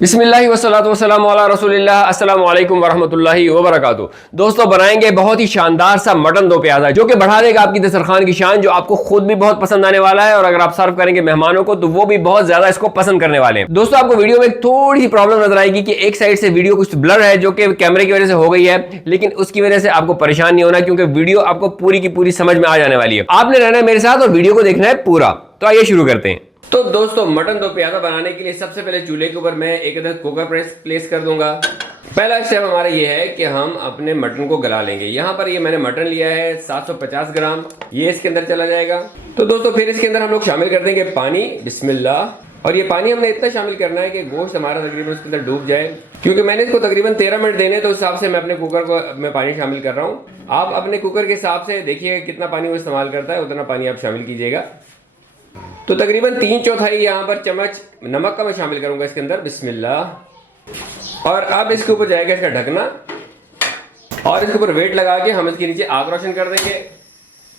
बिस्मिल्लाहि वस्सलातु वस्सलामु अला रसूलिल्लाह। अस्सलामु अलैकुम वरहमतुल्लाहि वबरकातुहू। दोस्तों बनाएंगे बहुत ही शानदार सा मटन दो प्याजा जो कि बढ़ा देगा आपकी दस्तरखान की शान, जो आपको खुद भी बहुत पसंद आने वाला है और अगर आप सर्व करेंगे मेहमानों को तो वो भी बहुत ज्यादा इसको पसंद करने वाले हैं। दोस्तों आपको वीडियो में थोड़ी सी प्रॉब्लम नजर आएगी कि एक साइड से वीडियो कुछ ब्लर है जो कि कैमरे की वजह से हो गई है, लेकिन उसकी वजह से आपको परेशान नहीं होना क्योंकि वीडियो आपको पूरी की पूरी समझ में आ जाने वाली है। आपने रहना है मेरे साथ और वीडियो को देखना है पूरा। तो आइए शुरू करते हैं। तो दोस्तों मटन दो प्याजा बनाने के लिए सबसे पहले चूल्हे के ऊपर मैं एक इधर कुकर प्लेस कर दूंगा। पहला स्टेप हमारा ये है कि हम अपने मटन को गला लेंगे। यहाँ पर ये मैंने मटन लिया है 750 ग्राम, ये इसके अंदर चला जाएगा। तो दोस्तों फिर इसके अंदर हम लोग शामिल कर देंगे पानी, बिस्मिल्लाह। और ये पानी हमने इतना शामिल करना है कि गोश्त हमारा तकरीबन उसके अंदर डूब जाए, क्योंकि मैंने इसको तकरीबन 13 मिनट देने, तो उस हिसाब से मैं अपने कुकर को मैं पानी शामिल कर रहा हूँ। आप अपने कुकर के हिसाब से देखिए कितना पानी वो इस्तेमाल करता है, उतना पानी आप शामिल कीजिएगा। तो तकरीबन 3/4 यहाँ पर चम्मच नमक का मैं शामिल करूंगा इसके अंदर, बिस्मिल्लाह। और अब इसके ऊपर जाएगा इसका ढकना और इसके ऊपर वेट लगा के हम इसके नीचे आग रोशन कर देंगे।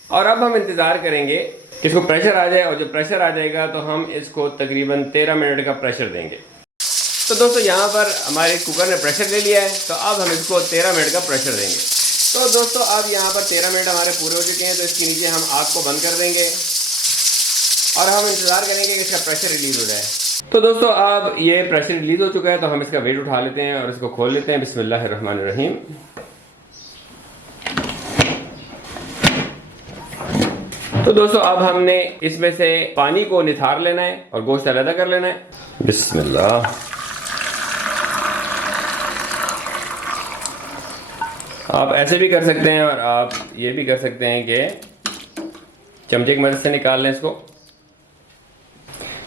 और अब हम इंतजार करेंगे कि इसको प्रेशर आ जाए, और जब प्रेशर आ जाएगा तो हम इसको तकरीबन 13 मिनट का प्रेशर देंगे। तो दोस्तों यहाँ पर हमारे कुकर ने प्रेशर ले लिया है, तो अब हम इसको 13 मिनट का प्रेशर देंगे। तो दोस्तों अब यहाँ पर 13 मिनट हमारे पूरे हो चुके हैं, तो इसके नीचे हम आग को बंद कर देंगे और हम इंतजार करेंगे कि इसका प्रेशर रिलीज हो जाए। तो दोस्तों अब ये प्रेशर रिलीज हो चुका है, तो हम इसका वेट उठा लेते हैं और इसको खोल लेते हैं, बिस्मिल्लाहिर्रहमानिर्रहीम। तो दोस्तों अब हमने इसमें से पानी को निथार लेना है और गोश्त अलग कर लेना है, बिस्मिल्लाह। आप ऐसे भी कर सकते हैं और आप ये भी कर सकते हैं कि चमचे की मदद से निकाल लें इसको।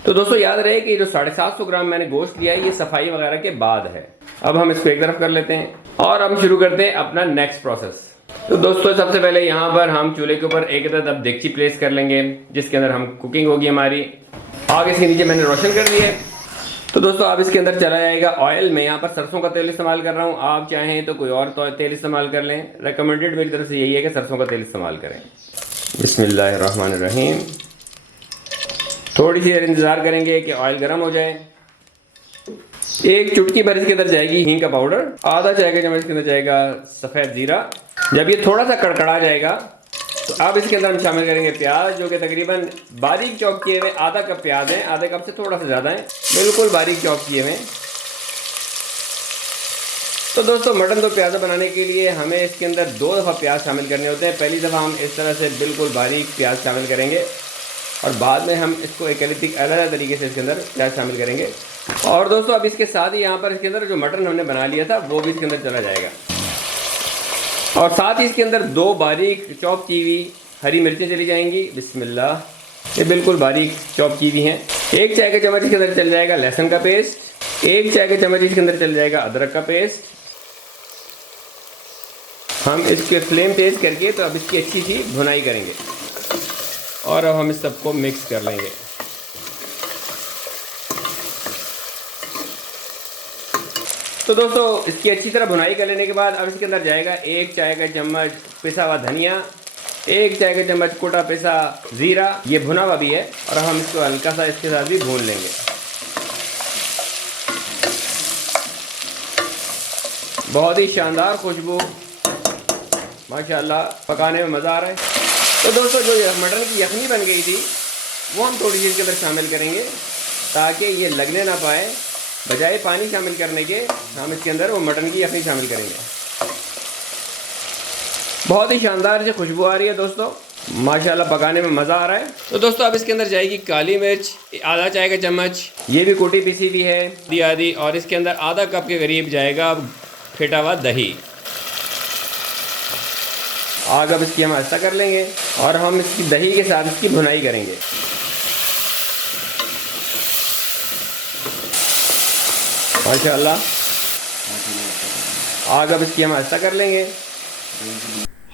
तो दोस्तों याद रहे कि जो 750 ग्राम मैंने गोश्त लिया है ये सफाई वगैरह के बाद है। अब हम इसको एक तरफ कर लेते हैं और हम शुरू करते हैं अपना नेक्स्ट प्रोसेस। तो दोस्तों सबसे पहले यहाँ पर हम चूल्हे के ऊपर एक तरफ देगची प्लेस कर लेंगे जिसके अंदर हम कुकिंग होगी हमारी। आग इसके नीचे मैंने रोशन कर दिया है। तो दोस्तों अब इसके अंदर चला जाएगा ऑयल। मैं यहाँ पर सरसों का तेल इस्तेमाल कर रहा हूँ, आप चाहें तो कोई और तेल इस्तेमाल कर लें। रिकमेंडेड मेरी तरफ से यही है कि सरसों का तेल इस्तेमाल करें, बिस्मिल्लाहिर्रहमानिर्रहीम। थोड़ी सी देर इंतजार करेंगे कि ऑयल गर्म हो जाए। एक चुटकी भर इसके अंदर जाएगी हींग का पाउडर, आधा चाय का चम्मच इसके अंदर जाएगा सफ़ेद जीरा। जब ये थोड़ा सा कड़कड़ा जाएगा तो अब इसके अंदर हम शामिल करेंगे प्याज, जो कि तकरीबन बारीक चॉप किए हुए आधा कप प्याज हैं, आधे कप से थोड़ा सा ज़्यादा है, बिल्कुल बारीक चॉप किए हुए। तो दोस्तों मटन दो प्याजा बनाने के लिए हमें इसके अंदर 2 दफ़ा प्याज शामिल करने होते हैं। पहली दफ़ा हम इस तरह से बिल्कुल बारीक प्याज शामिल करेंगे और बाद में हम इसको एक अलग तरीके से इसके अंदर प्याज शामिल करेंगे। और दोस्तों अब इसके साथ ही यहाँ पर इसके अंदर जो मटन हमने बना लिया था वो भी इसके अंदर चला जाएगा। और साथ ही इसके अंदर 2 बारीक चॉप की हुई हरी मिर्चें चली जाएंगी, बिस्मिल्लाह। ये बिल्कुल बारीक चॉप की हुई हैं। 1 चाय का चम्मच इसके अंदर चल जाएगा लहसुन का पेस्ट। 1 चाय का चम्मच इसके अंदर चल जाएगा अदरक का पेस्ट। हम इसके फ्लेम तेज़ करके तो अब इसकी अच्छी सी भुनाई करेंगे और अब हम इस सबको मिक्स कर लेंगे। तो दोस्तों इसकी अच्छी तरह भुनाई कर लेने के बाद अब इसके अंदर जाएगा 1 चाय का चम्मच पिसा हुआ धनिया, 1 चाय का चम्मच कोटा पिसा ज़ीरा, ये भुना हुआ भी है, और हम इसको हल्का सा इसके साथ भी भून लेंगे। बहुत ही शानदार खुशबू, माशाल्लाह, पकाने में मज़ा आ रहा है। तो दोस्तों जो मटन की यखनी बन गई थी वो हम थोड़ी सी इसके अंदर शामिल करेंगे ताकि ये लगने ना पाए। बजाय पानी शामिल करने के हम इसके अंदर वो मटन की यखनी शामिल करेंगे। बहुत ही शानदार से खुशबू आ रही है दोस्तों, माशाल्लाह, पकाने में मज़ा आ रहा है। तो दोस्तों अब इसके अंदर जाएगी काली मिर्च, आधा चाय का चम्मच, ये भी कुटी पीसी भी है आधी। और इसके अंदर आधा कप के करीब जाएगा फेटा हुआ दही। आग अब इसकी हम आहिस्ता कर लेंगे और हम इसकी दही के साथ इसकी भुनाई करेंगे। माशाअल्लाह, आग अब इसकी हम आहिस्ता कर लेंगे।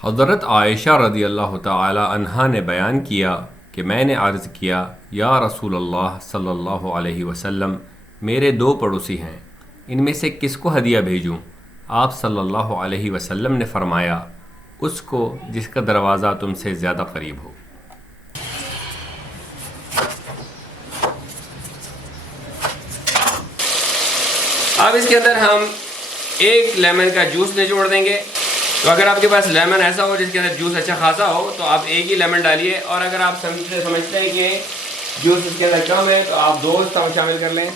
हज़रत आयशा रज़ी अल्लाह तआला अन्हा ने बयान किया कि मैंने अर्ज़ किया, या रसूल अल्लाह सल्लल्लाहु अलैहि वसल्लम, मेरे 2 पड़ोसी हैं, इनमें से किसको हदिया भेजूं? आप सल्लल्लाहु अलैहि वसल्लम ने फरमाया, उसको जिसका दरवाज़ा तुमसे ज़्यादा करीब हो। अब इसके अंदर हम एक लेमन का जूस निचोड़ देंगे। तो अगर आपके पास लेमन ऐसा हो जिसके अंदर जूस अच्छा खासा हो तो आप एक ही लेमन डालिए, और अगर आप समझते हैं कि जूस इसके अंदर कम है तो आप 2 शामिल कर लें।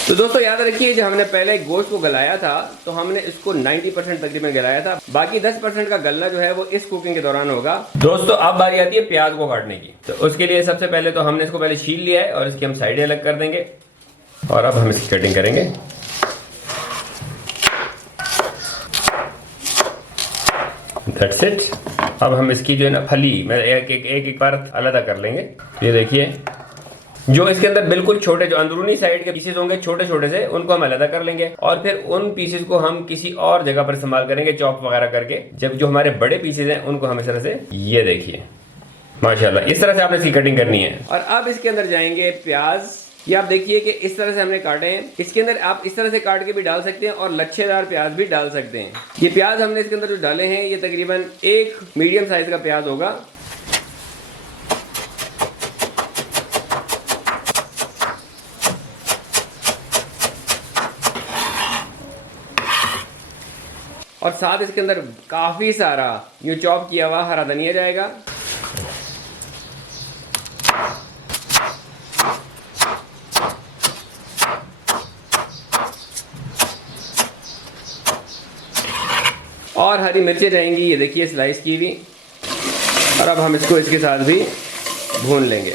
तो दोस्तों याद रखिए, जब हमने पहले गोश्त को गलाया था तो हमने इसको 90% तकरीबन गलाया था, बाकी 10% का गलना जो है वो इस कुकिंग के दौरान होगा। दोस्तों अब बारी आती है प्याज को काटने की। तो उसके लिए सबसे पहले तो हमने इसको पहले छील लिया है और इसकी हम साइडें अलग कर देंगे, और अब हम इसकी कटिंग करेंगे। That's it. अब हम इसकी जो है ना फली मैं एक बार अलग कर लेंगे। ये देखिए, जो इसके अंदर बिल्कुल छोटे जो अंदरूनी साइड के पीसेस होंगे छोटे छोटे से, उनको हम अलग कर लेंगे, और फिर उन पीसेस को हम किसी और जगह पर इस्तेमाल करेंगे चॉप वगैरह करके। जब जो हमारे बड़े पीसेस हैं उनको हम इस तरह से, ये देखिए माशाल्लाह, इस तरह से आपने इसकी कटिंग करनी है। और अब इसके अंदर जाएंगे प्याज। ये आप देखिए कि इस तरह से हमने काटे हैं। इसके अंदर आप इस तरह से काट के भी डाल सकते हैं और लच्छेदार प्याज भी डाल सकते हैं। ये प्याज हमने इसके अंदर जो डाले हैं ये तकरीबन एक मीडियम साइज का प्याज होगा। और साथ इसके अंदर काफी सारा यूं चॉप किया हुआ हरा धनिया जाएगा। और हरी मिर्चें जाएंगी, ये देखिए स्लाइस की हुई। और अब हम इसको इसके साथ भी भून लेंगे।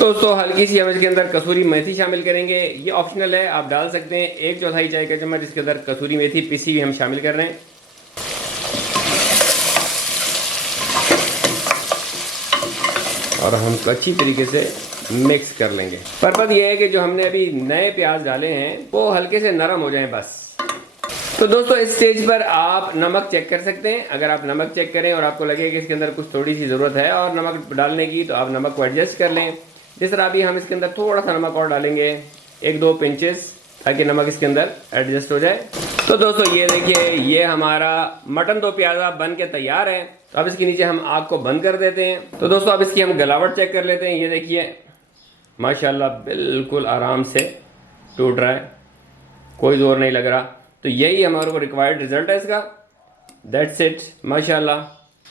दोस्तों हल्की सी हम इसके अंदर कसूरी मेथी शामिल करेंगे। ये ऑप्शनल है, आप डाल सकते हैं। 1/4 चाय का चम्मच इसके अंदर कसूरी मेथी पिसी हुई हम शामिल कर रहे हैं। और हम अच्छी तरीके से मिक्स कर लेंगे। पर्पज़ ये है कि जो हमने अभी नए प्याज डाले हैं वो हल्के से नरम हो जाएं बस। तो दोस्तों इस स्टेज पर आप नमक चेक कर सकते हैं। अगर आप नमक चेक करें और आपको लगे कि इसके अंदर कुछ थोड़ी सी ज़रूरत है और नमक डालने की, तो आप नमक को एडजस्ट कर लें। जिस तरह अभी हम इसके अंदर थोड़ा सा नमक और डालेंगे, 1-2 पिंचेस, ताकि नमक इसके अंदर एडजस्ट हो जाए। तो दोस्तों ये देखिए, ये हमारा मटन दो प्याज़ा बन के तैयार है। तो अब इसके नीचे हम आग को बंद कर देते हैं। तो दोस्तों अब इसकी हम गलावट चेक कर लेते हैं। ये देखिए माशाल्लाह बिल्कुल आराम से टूट रहा है, कोई जोर नहीं लग रहा। तो यही हमारे को रिक्वायर्ड रिजल्ट है इसका। दैट्स इट माशाल्लाह।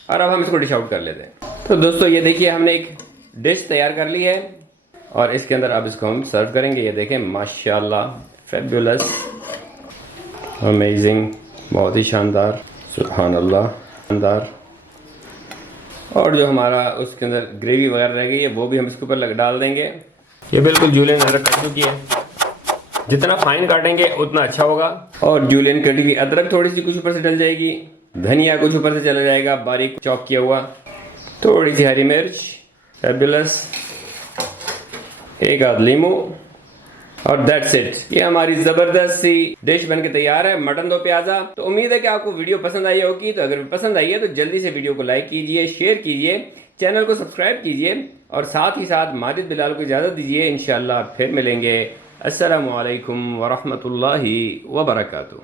और अब हम इसको डिश आउट कर लेते हैं। तो दोस्तों ये देखिए, हमने एक डिश तैयार कर ली है और इसके अंदर अब इसको हम सर्व करेंगे। ये देखें माशाल्लाह, फैबुलस, अमेजिंग, बहुत ही शानदार, सुभान अल्लाह, शानदार। और जो हमारा उसके अंदर ग्रेवी वगैरह रह गई है वो भी हम इसके ऊपर डाल देंगे। ये बिल्कुल जूलियन अदरक कट चुकी है। जितना फाइन काटेंगे उतना अच्छा होगा। और जूलियन कटी हुई अदरक थोड़ी सी कुछ ऊपर से डल जाएगी, धनिया कुछ ऊपर से चला जाएगा बारीक चॉप किया हुआ, थोड़ी सी हरी मिर्च, फैबुलस, एक आध लीमू, और दैट्स इट। ये हमारी जबरदस्त सी डिश बनके तैयार है, मटन दो प्याजा। तो उम्मीद है कि आपको वीडियो पसंद आई होगी। तो अगर पसंद आई है तो जल्दी से वीडियो को लाइक कीजिए, शेयर कीजिए, चैनल को सब्सक्राइब कीजिए, और साथ ही साथ माजिद बिलाल को इजाज़त दीजिए। इंशाअल्लाह फिर मिलेंगे। अस्सलामु अलैकुम वरहमतुल्लाहि वबरकातुहू।